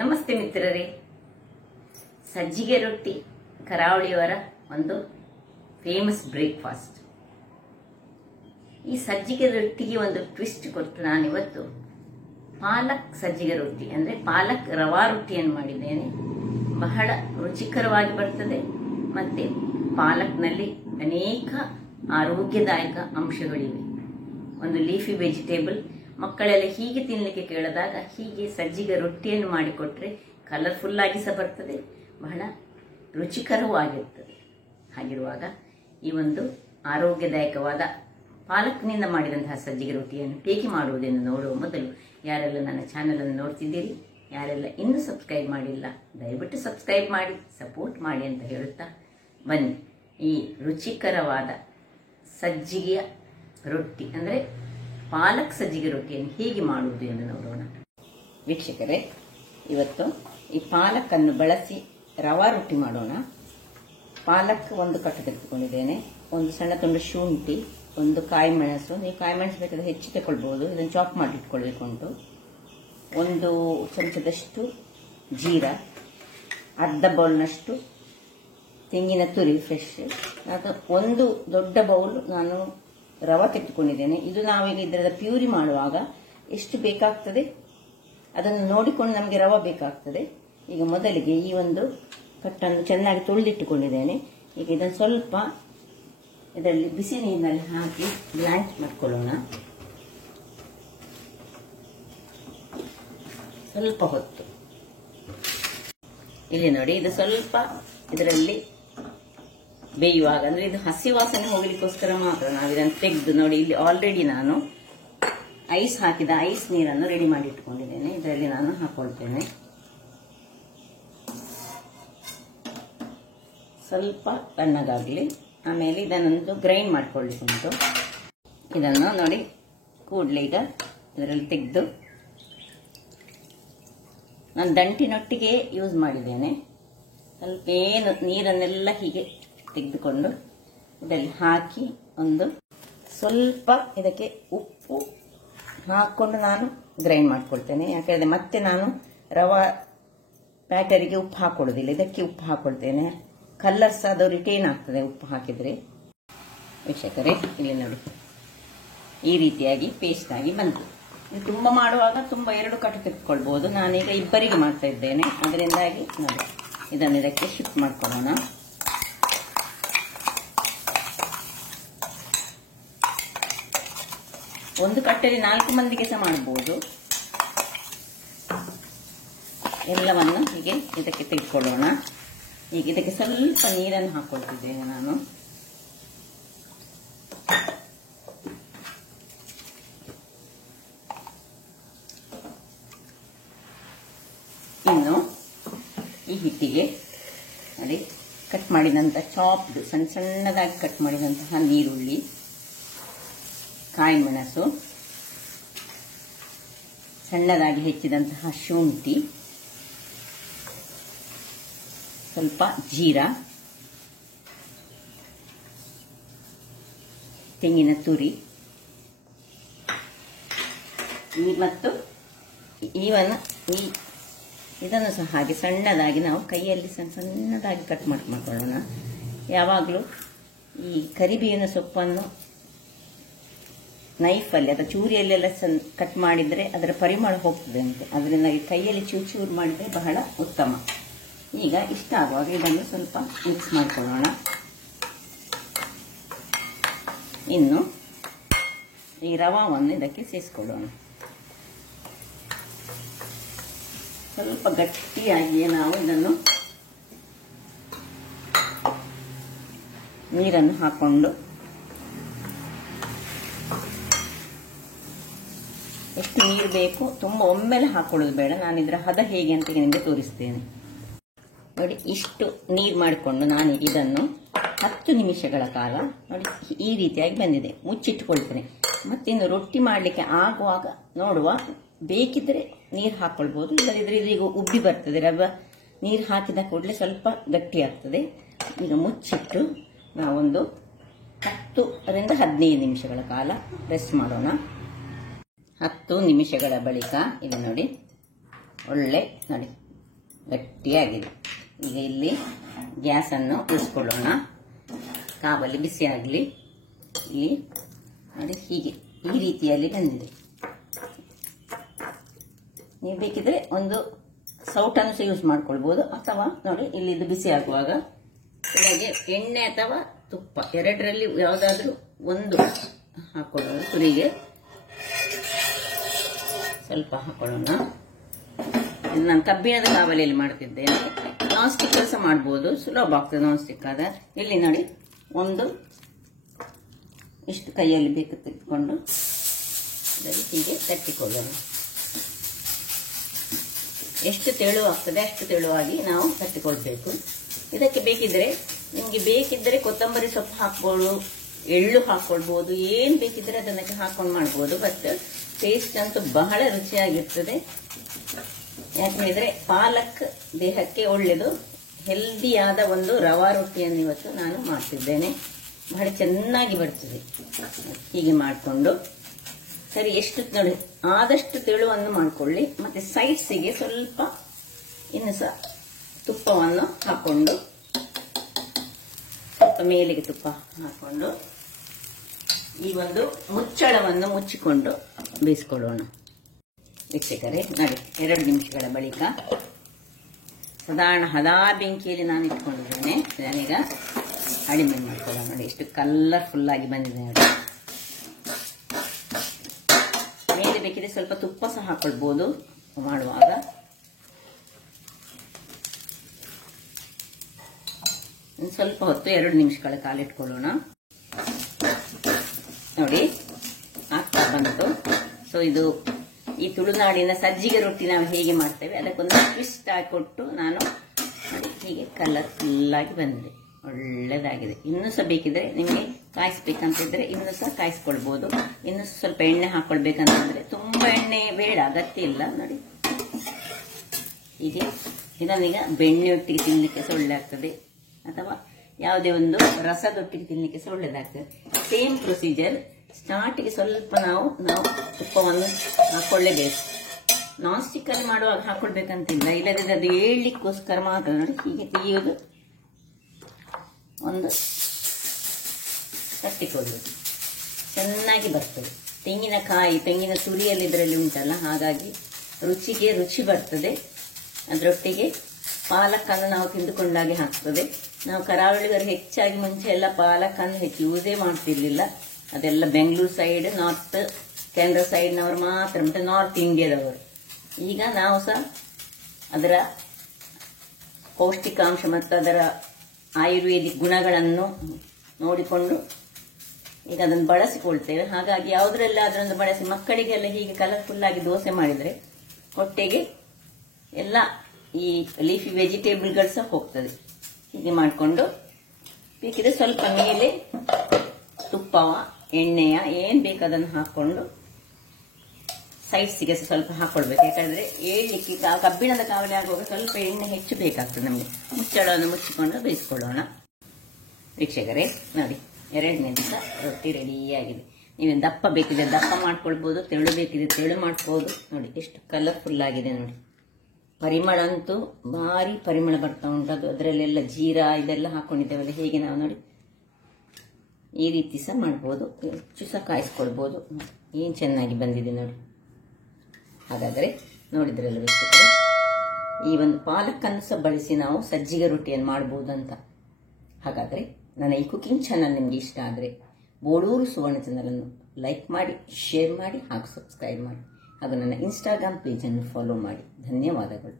ನಮಸ್ತೆ ಮಿತ್ರರೇ. ಸಜ್ಜಿಗೆ ರೊಟ್ಟಿ ಕರಾವಳಿಯವರ ಒಂದು ಫೇಮಸ್ ಬ್ರೇಕ್ಫಾಸ್ಟ್. ಈ ಸಜ್ಜಿಗೆ ರೊಟ್ಟಿಗೆ ಒಂದು ಟ್ವಿಸ್ಟ್ ಕೊಟ್ಟು ನಾನಿವತ್ತು ಪಾಲಕ್ ಸಜ್ಜಿಗೆ ರೊಟ್ಟಿ ಅಂದ್ರೆ ಪಾಲಕ್ ರವಾ ರೊಟ್ಟಿಯನ್ನು ಮಾಡಿದ್ದೇನೆ. ಬಹಳ ರುಚಿಕರವಾಗಿ ಬರ್ತದೆ. ಮತ್ತೆ ಪಾಲಕ್ನಲ್ಲಿ ಅನೇಕ ಆರೋಗ್ಯದಾಯಕ ಅಂಶಗಳಿವೆ. ಒಂದು ಲೀಫಿ ವೆಜಿಟೇಬಲ್. ಮಕ್ಕಳೆಲ್ಲ ಹೀಗೆ ತಿನ್ನಲಿಕ್ಕೆ ಕೇಳಿದಾಗ ಹೀಗೆ ಸಜ್ಜಿಗೆ ರೊಟ್ಟಿಯನ್ನು ಮಾಡಿಕೊಟ್ರೆ ಕಲರ್ಫುಲ್ ಆಗಿ ಸಹ ಬರ್ತದೆ, ಬಹಳ ರುಚಿಕರವೂ ಆಗಿರ್ತದೆ. ಹಾಗಿರುವಾಗ ಈ ಒಂದು ಆರೋಗ್ಯದಾಯಕವಾದ ಪಾಲಕ್ನಿಂದ ಮಾಡಿದಂತಹ ಸಜ್ಜಿಗೆ ರೊಟ್ಟಿಯನ್ನು ಹೇಗೆ ಮಾಡುವುದೆಂದು ನೋಡುವ ಮೊದಲು ಯಾರೆಲ್ಲ ನನ್ನ ಚಾನೆಲ್ ಅನ್ನು ನೋಡ್ತಿದ್ದೀರಿ, ಯಾರೆಲ್ಲ ಇನ್ನೂ ಸಬ್ಸ್ಕ್ರೈಬ್ ಮಾಡಿಲ್ಲ ದಯವಿಟ್ಟು ಸಬ್ಸ್ಕ್ರೈಬ್ ಮಾಡಿ ಸಪೋರ್ಟ್ ಮಾಡಿ ಅಂತ ಹೇಳುತ್ತಾ ಬನ್ನಿ ಈ ರುಚಿಕರವಾದ ಸಜ್ಜಿಗೆಯ ರೊಟ್ಟಿ ಅಂದ್ರೆ ಪಾಲಕ್ ಸಜ್ಜಿಗೆ ರೊಟ್ಟಿಯನ್ನು ಹೇಗೆ ಮಾಡುವುದು ಎಂದು ನೋಡೋಣ. ವೀಕ್ಷಕರೇ, ಇವತ್ತು ಈ ಪಾಲಕ್ ಅನ್ನು ಬಳಸಿ ರವಾ ರೊಟ್ಟಿ ಮಾಡೋಣ. ಪಾಲಕ್ ಒಂದು ಕಟ್ಟು ತೆಗೆದುಕೊಂಡಿದ್ದೇನೆ, ಒಂದು ಸಣ್ಣ ತುಂಡು ಶುಂಠಿ, ಒಂದು ಕಾಯಿ ಮೆಣಸು. ನೀವು ಕಾಯಿ ಮೆಣಸು ಬೇಕಾದ್ರೆ ಹೆಚ್ಚು ತಗೊಳ್ಬಹುದು, ಇದನ್ನು ಚಾಪ್ ಮಾಡಿ ಇಟ್ಕೊಳ್ಬೇಕು ಉಂಟು. ಒಂದು ಚಮಚದಷ್ಟು ಜೀರಾ, ಅರ್ಧ ಬೌಲ್ನಷ್ಟು ತೆಂಗಿನ ತುರಿ ಫ್ರೆಶ್. ಅದು ಒಂದು ದೊಡ್ಡ ಬೌಲ್ ನಾನು ರವಾ ತೆಗೆದುಕೊಂಡಿದ್ದೇನೆ. ಇದು ನಾವೀಗ ಇದರ ಪ್ಯೂರಿ ಮಾಡುವಾಗ ಎಷ್ಟು ಬೇಕಾಗ್ತದೆ ಅದನ್ನು ನೋಡಿಕೊಂಡು ನಮಗೆ ರವಾ ಬೇಕಾಗ್ತದೆ. ಈಗ ಮೊದಲಿಗೆ ಈ ಒಂದು ಕಟ್ಟನ್ನು ಚೆನ್ನಾಗಿ ತೊಳೆದಿಟ್ಟುಕೊಂಡಿದ್ದೇನೆ. ಈಗ ಇದನ್ನು ಸ್ವಲ್ಪ ಇದರಲ್ಲಿ ಬಿಸಿ ನೀರಿನಲ್ಲಿ ಹಾಕಿ ಬ್ಲ್ಯಾಂಚ್ ಮಾಡ್ಕೊಳ್ಳೋಣ. ಸ್ವಲ್ಪ ಹೊತ್ತು ಇಲ್ಲಿ ನೋಡಿ, ಇದು ಸ್ವಲ್ಪ ಇದರಲ್ಲಿ ಬೇಯುವಾಗ ಅಂದ್ರೆ ಇದು ಹಸಿ ವಾಸನೆ ಹೋಗ್ಲಿಕ್ಕೋಸ್ಕರ ಮಾತ್ರ ನಾವು ಇದನ್ನು ತೆಗೆದು ನೋಡಿ. ಇಲ್ಲಿ ಆಲ್ರೆಡಿ ನಾನು ಐಸ್ ಹಾಕಿದ ಐಸ್ ನೀರನ್ನು ರೆಡಿ ಮಾಡಿ ಇಟ್ಕೊಂಡಿದ್ದೇನೆ. ಇದರಲ್ಲಿ ನಾನು ಹಾಕೊಳ್ತೇನೆ. ಸ್ವಲ್ಪ ತಣ್ಣಗಾಗ್ಲಿ. ಆಮೇಲೆ ಇದನ್ನೊಂದು ಗ್ರೈಂಡ್ ಮಾಡ್ಕೊಳ್ಳಿಕ್ಕೆ ಉಂಟು. ಇದನ್ನು ನೋಡಿ ಕೂಡಲೇ ಈಗ ಇದರಲ್ಲಿ ತೆಗೆದು ನಾನು ದಂಟಿನೊಟ್ಟಿಗೆ ಯೂಸ್ ಮಾಡಿದ್ದೇನೆ. ಸ್ವಲ್ಪ ಏನು ನೀರನ್ನೆಲ್ಲ ಹೀಗೆ ತೆಗೆದುಕೊಂಡು ಇದರಲ್ಲಿ ಹಾಕಿ ಒಂದು ಸ್ವಲ್ಪ ಇದಕ್ಕೆ ಉಪ್ಪು ಹಾಕೊಂಡು ನಾನು ಗ್ರೈಂಡ್ ಮಾಡ್ಕೊಳ್ತೇನೆ. ಯಾಕಂದ್ರೆ ಮತ್ತೆ ನಾನು ರವಾ ಬ್ಯಾಟರಿಗೆ ಉಪ್ಪು ಹಾಕೊಳ್ಳೋದಿಲ್ಲ, ಇದಕ್ಕೆ ಉಪ್ಪು ಹಾಕೊಳ್ತೇನೆ. ಕಲರ್ ಸಹ ಅದು ರಿಟೈನ್ ಆಗ್ತದೆ ಉಪ್ಪು ಹಾಕಿದ್ರೆ. ವೀಕ್ಷಕರೇ, ಇಲ್ಲಿ ನೋಡಿ ಈ ರೀತಿಯಾಗಿ ಪೇಸ್ಟ್ ಆಗಿ ಬಂತು. ಇದು ತುಂಬ ಮಾಡುವಾಗ ತುಂಬ ಎರಡು ಕಟ್ಟು ತೆಗೆದುಕೊಳ್ಬಹುದು. ನಾನೀಗ ಇಬ್ಬರಿಗೆ ಮಾಡ್ತಾ ಇದ್ದೇನೆ, ಅದರಿಂದಾಗಿ ನೋಡಿ ಇದನ್ನು ಇದಕ್ಕೆ ಶಿಫ್ಟ್ ಮಾಡ್ಕೊಳ್ಳೋಣ. ಒಂದು ಕಟ್ಟಲ್ಲಿ 4 ಮಂದಿಗೆ ಸಹ ಮಾಡಬಹುದು. ಎಲ್ಲವನ್ನು ಹೀಗೆ ಇದಕ್ಕೆ ತೆಗೆದುಕೊಳ್ಳೋಣ. ಈಗ ಇದಕ್ಕೆ ಸ್ವಲ್ಪ ನೀರನ್ನು ಹಾಕೊಳ್ತಿದ್ದೇನೆ ನಾನು. ಇನ್ನು ಈ ಹಿಟ್ಟಿಗೆ ನೋಡಿ ಕಟ್ ಮಾಡಿದಂತಹ ಚಾಪ್ಡ್ ಸಣ್ಣ ಸಣ್ಣದಾಗಿ ಕಟ್ ಮಾಡಿದಂತಹ ನೀರುಳ್ಳಿ, ಕಾಯಿ ಮೆಣಸು, ಸಣ್ಣದಾಗಿ ಹೆಚ್ಚಿದಂತಹ ಶುಂಠಿ, ಸ್ವಲ್ಪ ಜೀರಾ, ತೆಂಗಿನ ತುರಿ ಮತ್ತು ಇದನ್ನು ಸಹ ಹಾಗೆ ಸಣ್ಣದಾಗಿ ನಾವು ಕೈಯಲ್ಲಿ ಸಣ್ಣದಾಗಿ ಕಟ್ ಮಾಡ್ಕೊಳ್ಳೋಣ. ಯಾವಾಗಲೂ ಈ ಕರಿಬೇವಿನ ಸೊಪ್ಪನ್ನು ನೈಫಲ್ಲಿ ಅಥವಾ ಚೂರಿಯಲ್ಲೆಲ್ಲ ಕಟ್ ಮಾಡಿದರೆ ಅದರ ಪರಿಮಳ ಹೋಗ್ತದೆ ಅಂತೆ. ಅದರಿಂದ ಕೈಯಲ್ಲಿ ಚೂರು ಮಾಡಿದರೆ ಬಹಳ ಉತ್ತಮ. ಈಗ ಇಷ್ಟ ಆಗುವಾಗ ಇದನ್ನು ಸ್ವಲ್ಪ ಮಿಕ್ಸ್ ಮಾಡಿಕೊಳ್ಳೋಣ. ಇನ್ನು ಈ ರವಾವನ್ನು ಇದಕ್ಕೆ ಸೇರಿಸಿಕೊಳ್ಳೋಣ. ಸ್ವಲ್ಪ ಗಟ್ಟಿಯಾಗಿಯೇ ನಾವು ಇದನ್ನು ನೀರನ್ನು ಹಾಕೊಂಡು ಎಷ್ಟು ನೀರು ಬೇಕು ತುಂಬ ಒಮ್ಮೆಲೆ ಹಾಕೊಳ್ಳೋದು ಬೇಡ. ನಾನು ಇದರ ಹದ ಹೇಗೆ ಅಂತ ನಿಮಗೆ ತೋರಿಸ್ತೇನೆ. ನೋಡಿ, ಇಷ್ಟು ನೀರು ಮಾಡಿಕೊಂಡು ನಾನು ಇದನ್ನು 10 ನಿಮಿಷಗಳ ಕಾಲ ನೋಡಿ ಈ ರೀತಿಯಾಗಿ ಬಂದಿದೆ. ಮುಚ್ಚಿಟ್ಟುಕೊಳ್ತೇನೆ. ಮತ್ತಿನ್ನು ರೊಟ್ಟಿ ಮಾಡಲಿಕ್ಕೆ ಆಗುವಾಗ ನೋಡುವ, ಬೇಕಿದ್ರೆ ನೀರು ಹಾಕೊಳ್ಬಹುದು, ಇಲ್ಲದಿದ್ರೆ ಈಗ ಉಬ್ಬಿ ಬರ್ತದೆ. ರವೆ ನೀರು ಹಾಕಿದ ಕೂಡಲೇ ಸ್ವಲ್ಪ ಗಟ್ಟಿ ಆಗ್ತದೆ. ಈಗ ಮುಚ್ಚಿಟ್ಟು ನಾವೊಂದು 10 ರಿಂದ 15 ನಿಮಿಷಗಳ ಕಾಲ ರೆಸ್ಟ್ ಮಾಡೋಣ. 10 ನಿಮಿಷಗಳ ಬಳಿಕ ಇಲ್ಲಿ ನೋಡಿ ಒಳ್ಳೆ ನೋಡಿ ಗಟ್ಟಿಯಾಗಿದೆ. ಈಗ ಇಲ್ಲಿ ಗ್ಯಾಸನ್ನು ಇಳಿಸ್ಕೊಳ್ಳೋಣ. ಕಾವಲಿ ಬಿಸಿ ಆಗಲಿ. ಇಲ್ಲಿ ನೋಡಿ ಹೀಗೆ ಈ ರೀತಿಯಲ್ಲಿ ಬಂದಿದೆ. ನೀವು ಬೇಕಿದ್ರೆ ಒಂದು ಸೌಟನ್ನು ಸಹ ಯೂಸ್ ಮಾಡ್ಕೊಳ್ಬೋದು, ಅಥವಾ ನೋಡಿ ಇಲ್ಲಿ ಇದು ಬಿಸಿ ಆಗುವಾಗ ಕೆಳಗೆ ಎಣ್ಣೆ ಅಥವಾ ತುಪ್ಪ ಎರಡರಲ್ಲಿ ಯಾವುದಾದ್ರೂ ಒಂದು ಹಾಕೊಳ್ಳೋಣ. ತುರಿಗೆ ಸ್ವಲ್ಪ ಹಾಕೊಳ್ಳೋಣ. ನಾನು ಕಬ್ಬಿಣದ ಕಾವಲಿಯಲ್ಲಿ ಮಾಡ್ತಿದ್ದೇನೆ. ನಾನ್ ಸ್ಟಿಕ್ ಕೆಲಸ ಮಾಡ್ಬೋದು, ಸುಲಭ ಆಗ್ತದೆ ನಾನ್ ಸ್ಟಿಕ್ ಆದ. ಇಲ್ಲಿ ನೋಡಿ ಒಂದು ಇಷ್ಟು ಕೈಯಲ್ಲಿ ಬೇಕು ತೆಗೆದುಕೊಂಡು ಹೀಗೆ ತಟ್ಟಿಕೊಳ್ಳೋಣ. ಎಷ್ಟು ತೆಳುವಾಗ್ತದೆ ಅಷ್ಟು ತೆಳುವಾಗಿ ನಾವು ತಟ್ಟಿಕೊಳ್ಬೇಕು. ಇದಕ್ಕೆ ಬೇಕಿದ್ರೆ ನಿಮಗೆ ಬೇಕಿದ್ದರೆ ಕೊತ್ತಂಬರಿ ಸೊಪ್ಪು ಹಾಕ್ಬೋದು, ಎಳ್ಳು ಹಾಕೊಳ್ಬೋದು, ಏನು ಬೇಕಿದ್ರೆ ಅದನ್ನಕ್ಕೆ ಹಾಕೊಂಡು ಮಾಡ್ಬೋದು. ಬಟ್ ಟೇಸ್ಟ್ ಅಂತೂ ಬಹಳ ರುಚಿಯಾಗಿರ್ತದೆ. ಯಾಕಂದ್ರೆ ಪಾಲಕ್ ದೇಹಕ್ಕೆ ಒಳ್ಳೆಯದು. ಹೆಲ್ದಿಯಾದ ಒಂದು ರವಾ ರೊಟ್ಟಿಯನ್ನು ಇವತ್ತು ನಾನು ಮಾಡ್ತಿದ್ದೇನೆ. ಬಹಳ ಚೆನ್ನಾಗಿ ಬರ್ತದೆ. ಹೀಗೆ ಮಾಡಿಕೊಂಡು ಸರಿ, ಎಷ್ಟು ನೋಡಿ ಆದಷ್ಟು ತೆಳುವನ್ನು ಮಾಡಿಕೊಳ್ಳಿ. ಮತ್ತೆ ಸೈಡ್ಸಿಗೆ ಸ್ವಲ್ಪ ಇನ್ನು ಸಹ ತುಪ್ಪವನ್ನು ಹಾಕೊಂಡು, ಸ್ವಲ್ಪ ಮೇಲಿಗೆ ತುಪ್ಪ ಹಾಕೊಂಡು ಈ ಒಂದು ಮುಚ್ಚಳವನ್ನು ಮುಚ್ಚಿಕೊಂಡು ಬೇಯಿಸ್ಕೊಳ್ಳೋಣ. ವೀಕ್ಷಕರೇ ನೋಡಿ, 2 ನಿಮಿಷಗಳ ಬಳಿಕ ಸಾಧಾರಣ ಹದಾ ಬೆಂಕಿಯಲ್ಲಿ ನಾನು ಇಟ್ಕೊಂಡಿದ್ದೇನೆ. ನಾನೀಗ ಕಡಿಮೆ ಮಾಡ್ಕೊಳ್ಳೋಣ. ನೋಡಿ ಎಷ್ಟು ಕಲರ್ಫುಲ್ ಆಗಿ ಬಂದಿದೆ ನೋಡಿ. ಮೇಲೆ ಬೇಕಿದ್ರೆ ಸ್ವಲ್ಪ ತುಪ್ಪ ಸಹ ಹಾಕೊಳ್ಬೋದು ಮಾಡುವಾಗ. ಸ್ವಲ್ಪ ಹೊತ್ತು 2 ನಿಮಿಷಗಳ ಕಾಲ ಇಟ್ಕೊಳ್ಳೋಣ. ನೋಡಿ ಆಗ್ತಾ ಬಂತು. ಸೊ ಇದು ಈ ತುಳುನಾಡಿನ ಸಜ್ಜಿಗೆ ರೊಟ್ಟಿ ನಾವು ಹೇಗೆ ಮಾಡ್ತೇವೆ ಅದಕ್ಕೊಂದು ಟ್ವಿಸ್ಟ್ ಹಾಕೊಟ್ಟು ನಾನು ನೋಡಿ ಹೀಗೆ ಕಲರ್ಫುಲ್ ಆಗಿ ಬಂದಿದೆ. ಒಳ್ಳೆದಾಗಿದೆ. ಇನ್ನೂ ಸಹ ಬೇಕಿದ್ರೆ ನಿಮಗೆ ಕಾಯಿಸ್ಬೇಕಂತಿದ್ರೆ ಇನ್ನೂ ಸಹ ಕಾಯಿಸ್ಕೊಳ್ಬಹುದು. ಇನ್ನೂ ಸ್ವಲ್ಪ ಎಣ್ಣೆ ಹಾಕೊಳ್ಬೇಕಂತಂದ್ರೆ ತುಂಬಾ ಎಣ್ಣೆ ಬೇಡ, ಅಗತ್ಯ ಇಲ್ಲ. ನೋಡಿ ಹೀಗೆ ಇದನ್ನೀಗ ಬೆಣ್ಣೆಯೊಟ್ಟಿಗೆ ತಿನ್ಲಿಕ್ಕೆ ಸಹ ಒಳ್ಳೆ ಆಗ್ತದೆ, ಅಥವಾ ಯಾವುದೇ ಒಂದು ರಸದೊಟ್ಟಿಗೆ ತಿನ್ಲಿಕ್ಕೆ ಸಹ ಒಳ್ಳೆದಾಗ್ತದೆ. Same procedure. ಸ್ಟಾರ್ಟಿಗೆ ಸ್ವಲ್ಪ ನಾವು ತುಪ್ಪವನ್ನು ಹಾಕೊಳ್ಳೇಬೇಕು. ನಾನ್ ಸ್ಟಿಕ್ ಅಲ್ಲಿ ಮಾಡುವಾಗ ಹಾಕೊಳ್ಬೇಕಂತಿಲ್ಲ, ಇಲ್ಲದಿದ್ದರೆ ಅದು ಏಳ್ಲಿಕ್ಕೋಸ್ಕರ ಮಾತ್ರ. ನೋಡಿ ಹೀಗೆ ತೆಗೆಯೋದು, ಒಂದು ತಟ್ಟಿಕೊಳ್ಳೋದು, ಚೆನ್ನಾಗಿ ಬರ್ತದೆ. ತೆಂಗಿನಕಾಯಿ, ತೆಂಗಿನ ತುರಿಯಲ್ಲಿ ಇದರಲ್ಲಿ ಉಂಟಲ್ಲ, ಹಾಗಾಗಿ ರುಚಿಗೆ ರುಚಿ ಬರ್ತದೆ. ಅದರೊಟ್ಟಿಗೆ ಪಾಲಕನ್ನು ನಾವು ತಿಂದುಕೊಂಡಾಗೆ ಹಾಕ್ತದೆ. ನಾವು ಕರಾವಳಿಗರು ಹೆಚ್ಚಾಗಿ ಮುಂಚೆ ಎಲ್ಲ ಪಾಲಕನ್ನು ಹೆಚ್ಚು ಯೂಸೇ ಮಾಡ್ತಿರ್ಲಿಲ್ಲ. ಅದೆಲ್ಲ ಬೆಂಗಳೂರು ಸೈಡ್, ನಾರ್ತ್ ಕೇಂದ್ರ ಸೈಡ್ನವರು ಮಾತ್ರ, ಮತ್ತೆ ನಾರ್ತ್ ಇಂಡಿಯಾದವರು. ಈಗ ನಾವು ಸಹ ಅದರ ಪೌಷ್ಟಿಕಾಂಶ ಮತ್ತು ಅದರ ಆಯುರ್ವೇದಿಕ್ ಗುಣಗಳನ್ನು ನೋಡಿಕೊಂಡು ಈಗ ಅದನ್ನು ಬಳಸಿಕೊಳ್ತೇವೆ. ಹಾಗಾಗಿ ಯಾವುದ್ರಲ್ಲಾದ್ರೂ ಒಂದು ಬಳಸಿ ಮಕ್ಕಳಿಗೆಲ್ಲ ಹೀಗೆ ಕಲರ್ಫುಲ್ ಆಗಿ ದೋಸೆ ಮಾಡಿದರೆ ಹೊಟ್ಟೆಗೆ ಎಲ್ಲ ಈ ಲೀಫಿ ವೆಜಿಟೇಬಲ್ಗಳು ಸಹ ಹೋಗ್ತದೆ. ಹೀಗೆ ಮಾಡಿಕೊಂಡು ಬೇಕಿದ್ರೆ ಸ್ವಲ್ಪ ಮೇಲೆ ತುಪ್ಪವ ಎಣ್ಣೆಯ ಏನು ಬೇಕು ಅದನ್ನು ಹಾಕೊಂಡು ಸೈಡ್ಸಿಗೆ ಸ್ವಲ್ಪ ಹಾಕೊಳ್ಬೇಕು. ಯಾಕಂದ್ರೆ ಏಳ್ಲಿಕ್ಕೆ ಕಬ್ಬಿಣದ ಕಾವಲಿ ಆಗುವಾಗ ಸ್ವಲ್ಪ ಎಣ್ಣೆ ಹೆಚ್ಚು ಬೇಕಾಗ್ತದೆ ನಮಗೆ. ಮುಚ್ಚಳವನ್ನು ಮುಚ್ಚಿಕೊಂಡು ಬೇಯಿಸ್ಕೊಳ್ಳೋಣ. ವೀಕ್ಷಕರೇ ನೋಡಿ 2 ನಿಮಿಷ ರೊಟ್ಟಿ ರೆಡಿಯಾಗಿದೆ. ನೀವು ದಪ್ಪ ಬೇಕಿದ್ರೆ ದಪ್ಪ ಮಾಡ್ಕೊಳ್ಬೋದು, ತೆಳು ಬೇಕಿದ್ರೆ ತೆಳು ಮಾಡ್ಬೋದು. ನೋಡಿ ಎಷ್ಟು ಕಲರ್ಫುಲ್ ಆಗಿದೆ ನೋಡಿ. ಪರಿಮಳ ಅಂತೂ ಭಾರಿ ಪರಿಮಳ ಬರ್ತಾ ಉಂಟು. ಅದರಲ್ಲೆಲ್ಲ ಜೀರಾ ಇದೆಲ್ಲ ಹಾಕೊಂಡಿದ್ದೇವಲ್ಲ, ಹೇಗೆ ನಾವು ನೋಡಿ ಈ ರೀತಿ ಸಹ ಮಾಡ್ಬೋದು. ಹೆಚ್ಚು ಸಹ ಕಾಯಿಸ್ಕೊಳ್ಬೋದು. ಏನು ಚೆನ್ನಾಗಿ ಬಂದಿದೆ ನೋಡಿ. ಹಾಗಾದರೆ ನೋಡಿದ್ರಲ್ಲ ವೀಕ್ಷಕರೇ, ಈ ಒಂದು ಪಾಲಕನ್ನು ಸಹ ಬಳಸಿ ನಾವು ಸಜ್ಜಿಗೆ ರೊಟ್ಟಿಯನ್ನು ಮಾಡಬಹುದಂತ. ಹಾಗಾದರೆ ನನ್ನ ಈ ಕುಕಿಂಗ್ ಚಾನಲ್ ನಿಮಗೆ ಇಷ್ಟ ಆದರೆ ಬೋಳೂರು ಸುವರ್ಣ ಚಾನಲನ್ನು ಲೈಕ್ ಮಾಡಿ, ಶೇರ್ ಮಾಡಿ ಹಾಗೂ ಸಬ್ಸ್ಕ್ರೈಬ್ ಮಾಡಿ. ಹಾಗೂ ನನ್ನ ಇನ್ಸ್ಟಾಗ್ರಾಮ್ ಪೇಜನ್ನು ಫಾಲೋ ಮಾಡಿ. ಧನ್ಯವಾದಗಳು.